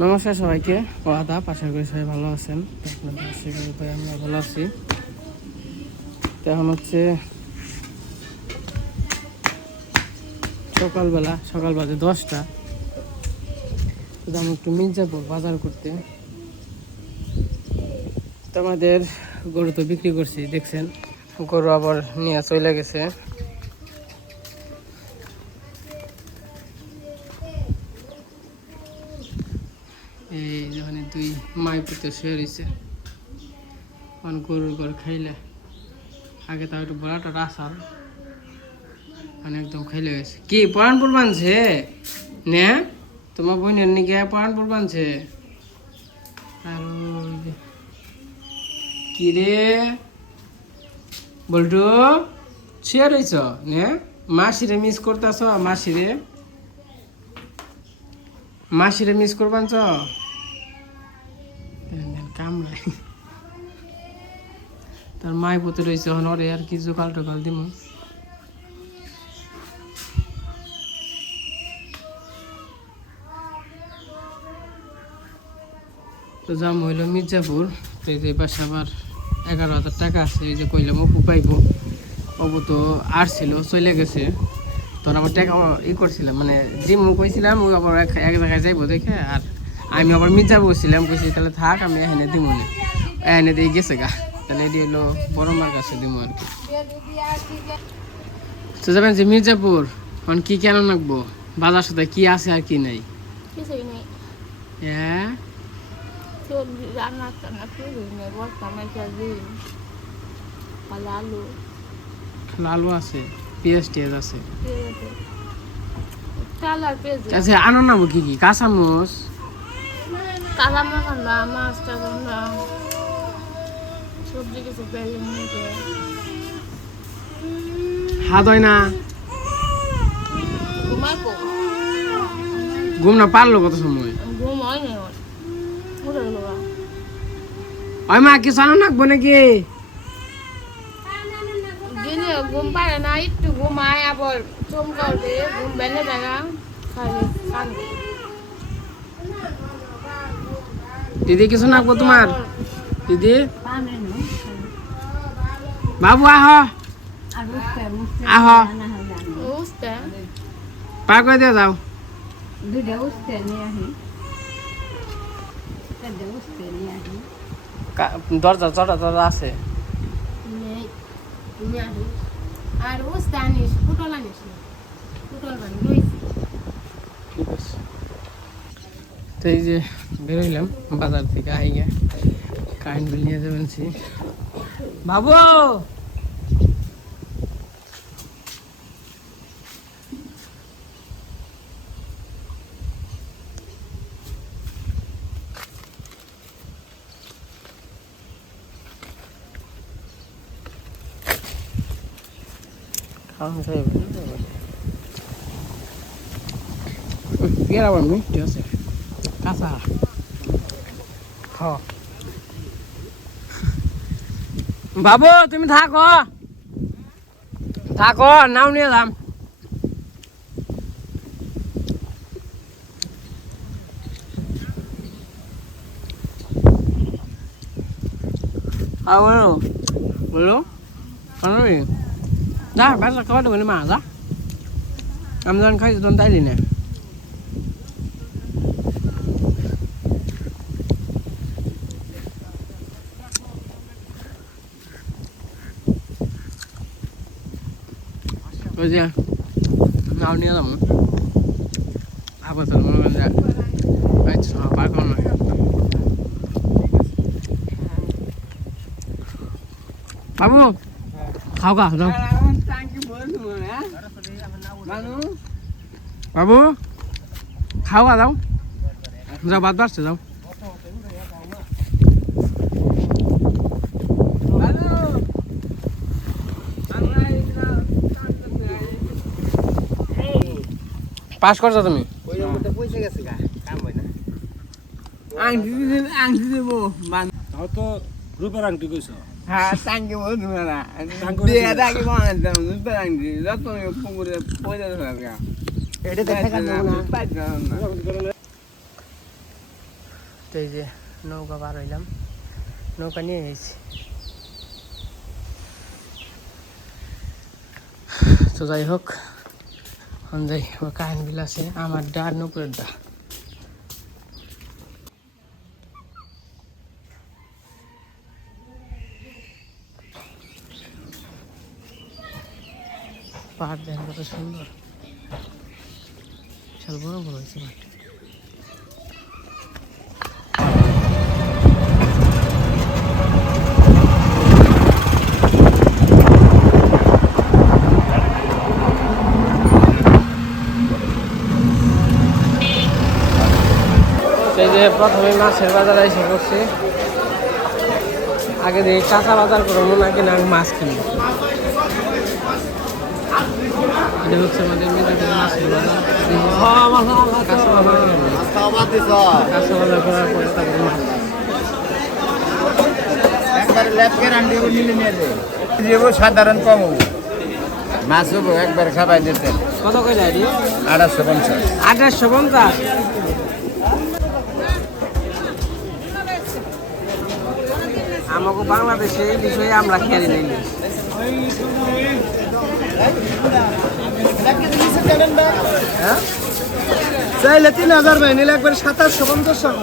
নমস্কার সবাইকে, ও আদাব। আশা করি সবাই ভালো আছেন। আপনাদের আশীর্বাদে আমরা ভালো আছি। তো এখন হচ্ছে সকাল বাজে 10টা। তো আমি একটু মির্জাপুর বাজার করতে। তো আমাদের গরু তো বিক্রি করছি, দেখছেন। গরু আবার নিয়ে চলে গেছে। এই যখন দুই মাই পুতে শুয়ে রয়েছে, গরুর ঘর খাইলে আগে তাও একটু বড়াটা রাসাল মানে একদম খাইলে গেছে। কি পরানপুর বানছে নে তোমার বোনের নিকে পরানপুর বানছে। আর কি রে বল্টু শুয়ে রয়েছ নে? মাসিরে মিস করতেছ? মাসিরে মিস করবান চ কামড়াই। তার মাই পতে রয়েছে এখন, ওরে আর কি জোকাল টোকাল দিব। তো যাম হইল মির্জাপুর। তো এই যে পাশে আবার 11,000 টাকা আছে, এই যে কইলাম অপু পাইব। অপু তো আসছিল, চলে গেছে। তোর আবার টাকা করছিলাম, মানে জিমু কইছিলাম ওই আবার এক জায়গায় যাইবো দেখে। আর আমি আবার মির্জাপুর ছিলাম, কইছি তাহলে থাক, আমি এখানে দিব না, এখানে দিয়ে গেছে গা। তাহলে এটি হলো বড় মার কাছে দিব আর কি। তো যাবেন যে মির্জাপুর, এখন কি কেন রাখবো বাজার সাথে, কি আছে আর কি নাই? হ্যাঁ আলু আছে, পেঁয়াজ টেয়াজ আছে। আচ্ছা আনো না কি কি? কাঁচামচ, হাত হয় না, ঘুম না পারলো কত সময়? ওই মা কিছু আনো নাকবো নাকি? ঘুম পারে না, একটু ঘুমায় আবার চমকাবে, ঘুম বেঁধে দেখা দিদি কিছু নাকবো তোমার? দিদি বাবু আহ আহ পার করে দিয়ে যাও। দরজা চটা আছে। আর উস্তে আনিস, পুটল আনিস, পুটল বানি রয়েছে। ঠিক আছে। তো এই যে বেরোইলাম বাজার থেকে, আইগা কারেন্ট বিল নিয়ে যাবেন। বাবু পেয়ারা আবার মিষ্টি আছে, কাঁচা খাও। বাবু তুমি থাকো নাও নিয়ে যাম। বলো যা বাসা খাওয়া দেবো মা, যা আমি যখন খাইছি তখন তাইলি না। ওই যে নাও নিয়ে যাবো আবার চল মনে করেন পার কর না। বাবু খাও গা যাও। বাবু খাও গা যাও, যাও বাদ বাড়ছে যাও। পাস করছো তুমি? আংটি দেবো তো রূপের আংটি কইছ। হ্যাঁ টাঙ্কি বলছো না, দিয়ে টাঙ্কি বানাইতাম রূপের আংটি, যত পুকুরে পয়সা থাকবে এটা দেখা যাবে না। তো এই যে নৌকা পার হইলাম, নৌকা নিয়ে গেছি। তো যাই হোক যাই আমার কাহিন বিল আছে, আমার ডার নৌকরের ডা। পাহাড় দেখেন কত সুন্দর, বিশাল বড় বড় হয়েছে পাহাড়। এই যে প্রথমে মাছের বাজারে এসে করছি, আগে দিয়ে কাঁচা বাজার করবো নাকি না মাছ কিনবো। এটা হচ্ছে আমাদের মেদিনীপুর মাছের বাজার, কাঁচা বাজার করবো, কাঁচা বাজার করার পরে তারপরে মাছ। সাধারণ কম মাছ হবো একবার খাবাই দিতে। কত করে যায় 1850। 1850। আমাকে বাংলাদেশে এই বিষয়ে আমরা খেয়ালি নেই। চাইলে 3000 ভাই নিলে একবার 2750 টাকা।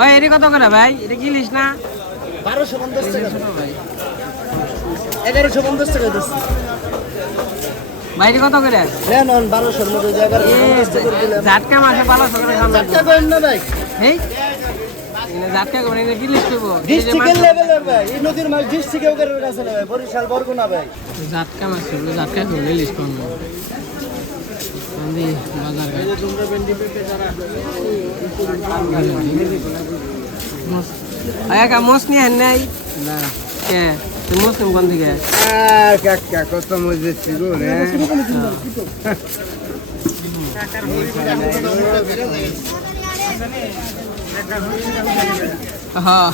ওই এটা কত করে ভাই? এটা কি লিস না? 1250 টাকা ভাই। 1150 টাকা দিচ্ছি ভাই। এটা কত করে? নেন 1200 এর মধ্যে জায়গা 1150 টাকা দিলাম। ঝাটকা মাছে 1200 করে খান। টাকা কইন না ভাই। এই এনে ঝাটকা করে এটা কি লিস করব? ডিস্ট্রিক্টের লেভেলের ভাই। এই নদীর মাছ ডিস্ট্রিক্টেও করে আছে না ভাই। বরিশাল বরগুনা ভাই। ঝাটকা মাছ হলো, ঝাটকা করে লিস করব। বন্দি বাজার গা। তোমরা ভেন্ডি পেতে যারা আয়া কা মোস নি আন নাই না কে তুই মোস কোন দিকে? কাকা কত মজা ছিল রে। হ্যাঁ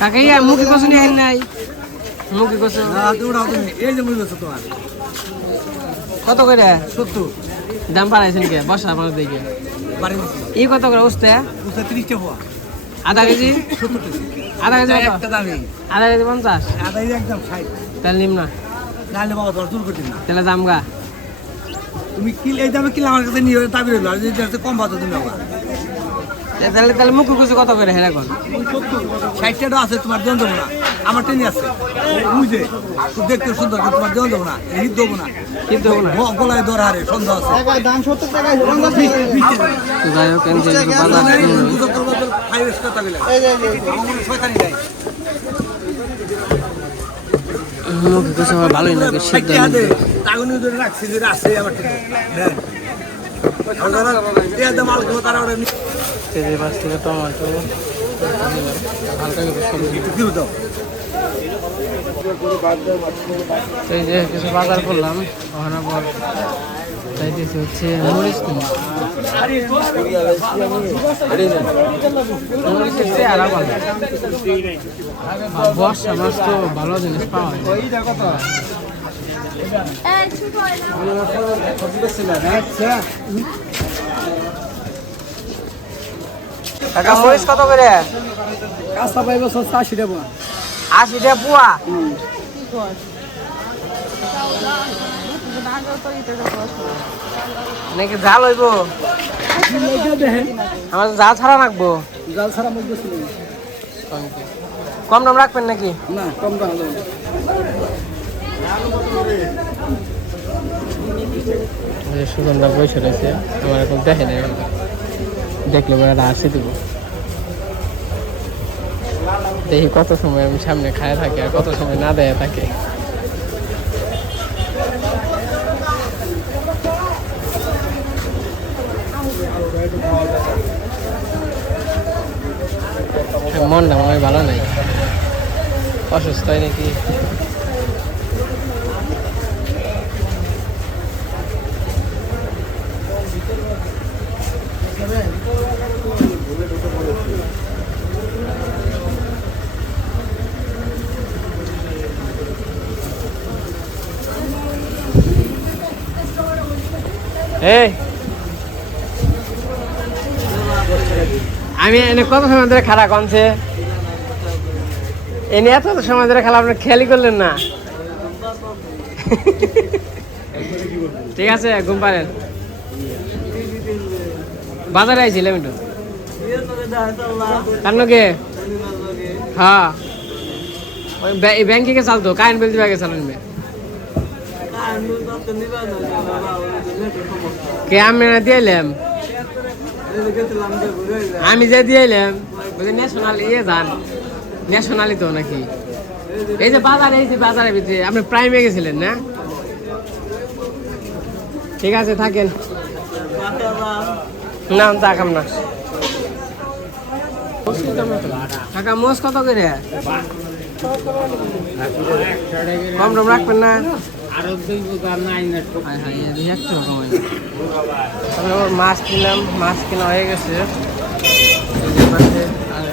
কাকা ইয়া মুখে কসু নি আন নাই? মুখে কসু এই যে মজা তোমার কত করে? 70 দাম বাড়াইছেন কে? বর্ষা পর দিকে এই কত করে উঠতে? 30 টাকা আধা কেজি? 70 টাকা আধা কেজি কত? একটা দামি আধা কেজি 50? আদা একদম 60 তাহলে নিম না, নালে বাবা দর দূর করতে না। তাহলে দাম গা। তুমি কি এই দামে কিলা আমার কাছে নিয়ে দাবি রইল আর যদি একটু কম পাতো তুমি বাবা। তাহলে তাহলে মুখে কুচি কত করে হেরা কর? 60 টাকা আছে তোমার জন দেবো না, আমার ট্রেনে আছে বুঝে খুব দেখতে সুন্দর কিন্তু তোমার জন দেবো না, হিট দেবো না কিন্তু না গলায় দর হারে সন্ধ্যা আছে দাম 70 টাকা। তো যাই হোক এনজয় বাজার মুখে কুচি আমার ভালোই লাগে, সিদ্ধ রাখছি যে আছে আমার তেজের পাশ থেকে টমেটো হালকা কিছু সবজি। এই যে কিছু বাজার করলাম, ওখানে পর চাইতেছি হচ্ছে মরিচ কিনে। মরিচের চেয়ে আর ভালো, বর্ষা মাছ তো ভালো জিনিস পাওয়া যায়। কাকা মরিচ কত করে? কাঁচা পাইব 80 টাকা। 80 টাকা পোয়া। নাকি জাল হইব? আমার জাল ছাড়া রাখবো। জাল ছাড়া মধ্যে ছিল কম দাম রাখবেন নাকি? না কম দাম হলো সুগন্ধা বসে রয়েছে, আমার এখন দেখে নেই, দেখলে ওরা আসে দিব। দেখি কত সময় আমি সামনে খায় থাকি আর কত সময় না দেয় থাকে। মনটা মনে হয় ভালো নাই, অসুস্থ হয় নাকি। এই আমি এনে কত সময় ধরে খেলা কমছে এনে এত সময় ধরে খেলা আপনি খেয়ালই করলেন না ঠিক আছে ঘুম পারেন বাজারে আইছিলাম একটু কারণ কে হ্যাঁ ওই ব্যাংকে চালতো কারেন্ট বিল দিবে চালান কে আমি না দিয়েলাম আমি যে দিয়েলাম ন্যাশনাল যান ন্যাশনালি তো নাকি এই যে বাজারের ভিতরে আপনি প্রাইমে গেছিলেন না ঠিক আছে থাকেন না দেখাম না কাকা মোষ কত করে কম টম রাখবেন না মাছ কিনলাম মাছ কেনা হয়ে গেছে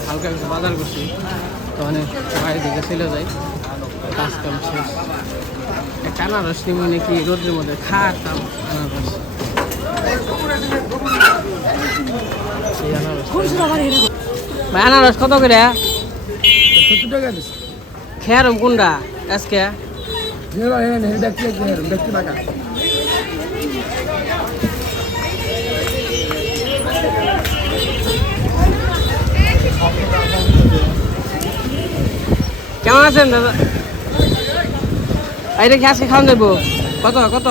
হালকা কিছু বাজার করছি তখন বাইরে দিকে চলে যাই কাজ কাম শেষ একটা আনারস নিব নাকি রোদ্রের মধ্যে খাতাম আনারস ভাই আনারস কত করে 70 টাকা দিস খেয়ারম কোনটা আজকে দেখতে টাকা কেমন আছেন দাদা এইটা কি আজকে খাওয়ান দেবো কত কত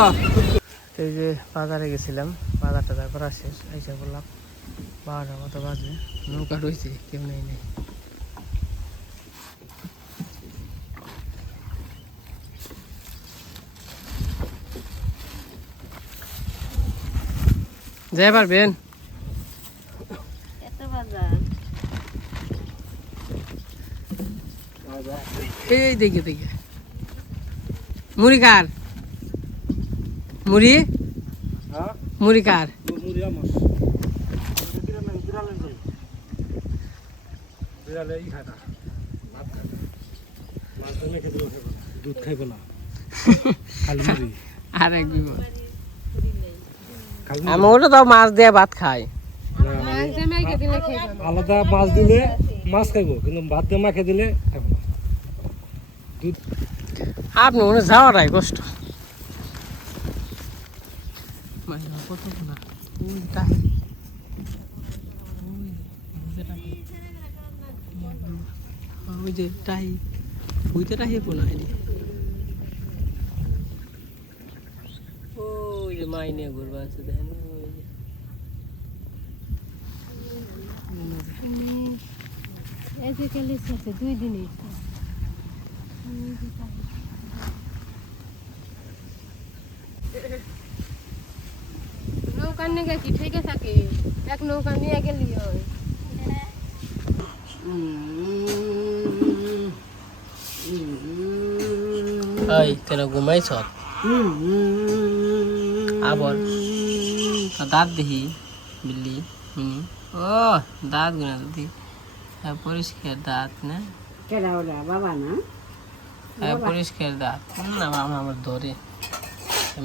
এই যে বাজারে গেছিলাম বাজার টাজার করা শেষ এসে বললাম 12টার মতো বাজে নৌকা রয়েছে কেউ নেই নেই যাই পারবেন এই দেখে দেখে মুড়ি কার মুড়ি মুড়ি কার দুধ খাইবে না খালি মুড়ি আর এক বিপদ আমি ওটা তো মাছ দিয়ে ভাত খাই আলাদা মাছ দিলে মাছ খাইবো কিন্তু ভাত দিয়ে মাখে দিলে খাইবো না আপনি মনে যাওয়াটাই কষ্ট কত না ওই যে টাই বুঝতে টাই পোনা ওই যে মাই নিয়ে ঘুরবা আছে দেখেন দুই দিনে নৌকা নিয়ে কি ঠিক থাকে এক নৌকা নিয়ে গেলি হয় এই কেন ঘুমাইছ আবার দাঁত দেখি বিল্লি মিনি ও দাঁত গুনা দেখি পরিষ্কার দাঁত না বাবা না পরিষ্কার দাঁত না আমার ধরে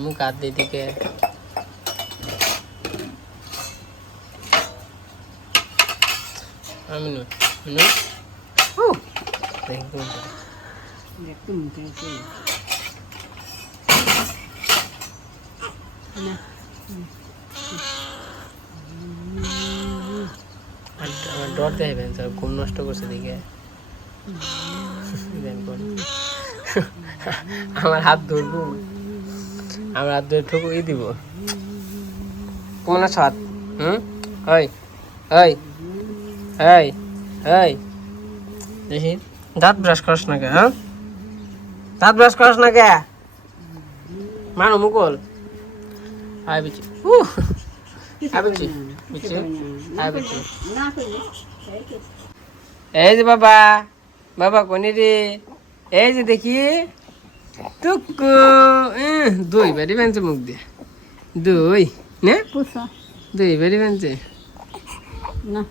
মুখ হাত দিকে আমি ডর দেবেন স্যার ঘুম নষ্ট করছে দিকে আমার হাত ধরবো আমার হাত ধরে ঠুকুই দিব কেমন আছো হাত ওই ওই এই এই দেখি দাঁত ব্রাশ করিস না কে হ্যাঁ দাঁত ব্রাশ করিস না কে মানো মুকুল আয় বিচি আয় বিচি বিচি আয় বিচি এই যে বাবা বাবা কোনি রে এই যে দেখি টুকু দই বেরি বানছে মুখ দিয়ে দই না দই বেরি বানছে না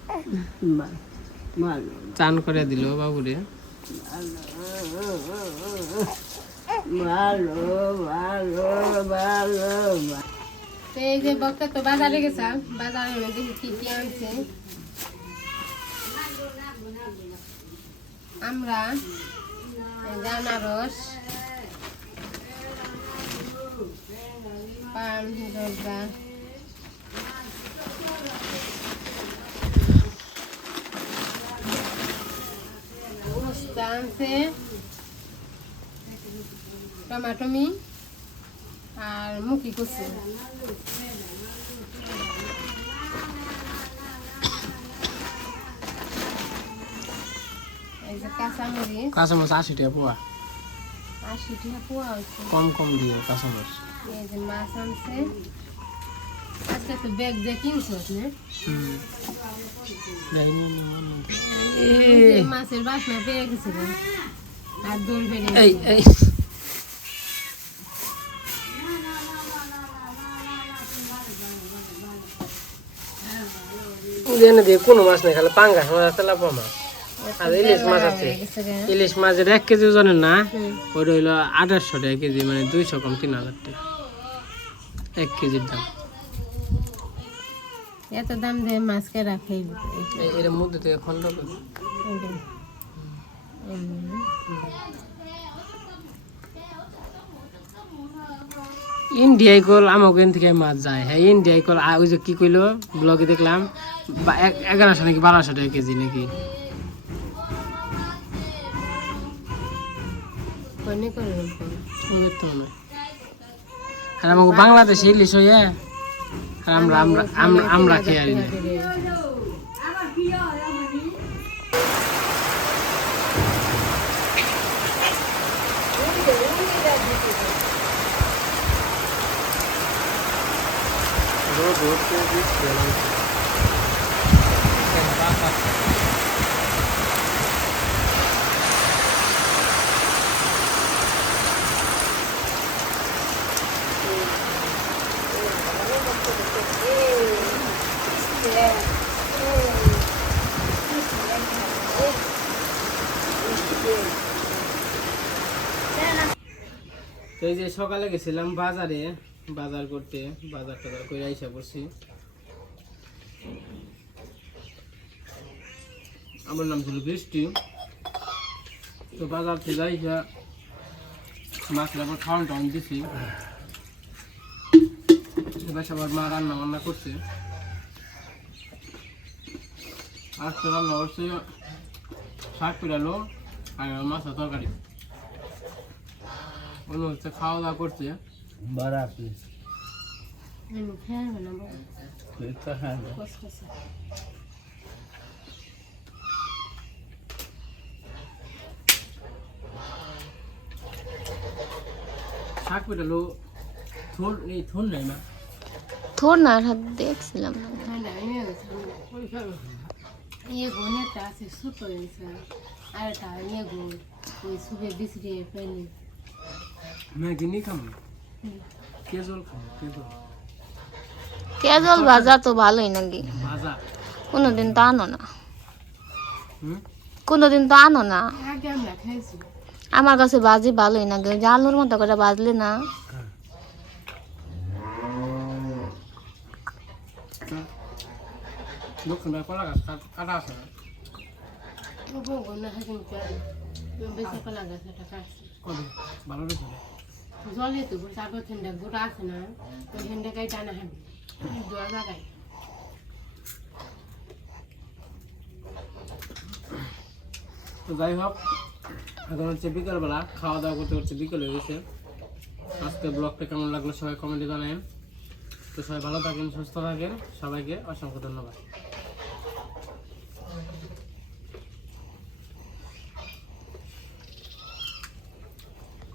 চান করে দিল বাবুরে এই যে বক্তা তো বাজারে গেছে, বাজারে দেখি কি কি আনছে। আমরা আনারস, পান, জর্দা, উস্তা আনছে, টমাটমি আর মুখি কচু। এই যে কাঁচামরিচ, কাঁচামরিচ 80 টাকা পোয়া, 80 টাকা পোয়া হয়েছে। কম কম দিও কাঁচামরিচ। এই যে মাছ আনছে, আজকে তো ব্যাগ দিয়ে কিনছিস না? এই মাছের বাসনা পেয়ে গেছিল আর দৌড় বেড়ে এই এই এনে দিয়ে কোনো মাছ নেই, খালি পাঙ্গাস মাছ আছে, লাভ মাছ আর ইলিশ মাছ আছে। ইলিশ মাছের 1 কেজি ওজনের না, ওটা হইলো 2800 টাকা কেজি, মানে 200 কম 3000 টাকা 1 কেজির দাম। এত দাম দিয়ে মাছ কে রাখে? এর মধ্যে থেকে খন্ড করে ইন্ডিয়ায় কল আমাকে থেকে মাছ যায়। হ্যাঁ ইন্ডিয়ায় কল ওই যে কি কইলো ব্লগে দেখলাম 1100 নাকি 1200 টাকা কেজি নাকি। আর আমাকে বাংলাদেশে ইলিশ হয়ে আর আমরা আমরা আমরা আমরা খেয়ে আনি না। তো এই যে সকালে গেছিলাম বাজারে, বাজার করতে, বাজার টাজার করে আইসা পড়ছি। আমার নাম ছিল বৃষ্টি। তো বাজার থেকে আইসা মাছের আবার খাওয়ান টাউন দিছি। এবার সবার মা রান্না বান্না করছে, আজকে রান্না করছে শাক পিড়ালো আর মাছের তরকারি। মনে হচ্ছে খাওয়া দাওয়া করছে। শাক পিটালো থোর এই থোর নাই না, থোর না হাত দেখছিলাম না। ইয়ে গোনেটা আছে ছোট হয়েছে আর একটা ইয়ে গো ওই সুবে বিছড়ে ফেলি ম্যাগি নি খাম, কেজল খাম, কেজল কেজল ভাজা তো ভালোই নাকি, ভাজা কোনোদিন তো আনো না, হুম কোনোদিন তো আনো না। আগে আমরা খাইছি। আমার কাছে ভাজি ভালোই নাকি, ওই যে আলুর মতো করে ভাজলে না। দক্ষিণ কলা গাছ কাটা আছে না, গোনা হাকিম বেশি কলা গাছ একটা কাটছি। কবে ভালো রয়েছে জলে তো সাগর ঠান্ডা গোটা আছে না, ওই ঠান্ডা গাই টানা হাবি দোয়া লাগাই। তো যাই হোক এখন হচ্ছে বিকেলবেলা, খাওয়া দাওয়া করতে করতে বিকেল হয়ে গেছে। আজকে ব্লগটা কেমন লাগলো সবাই কমেন্টে জানাবেন। তো সবাই ভালো থাকেন, সুস্থ থাকেন, সবাইকে অসংখ্য ধন্যবাদ।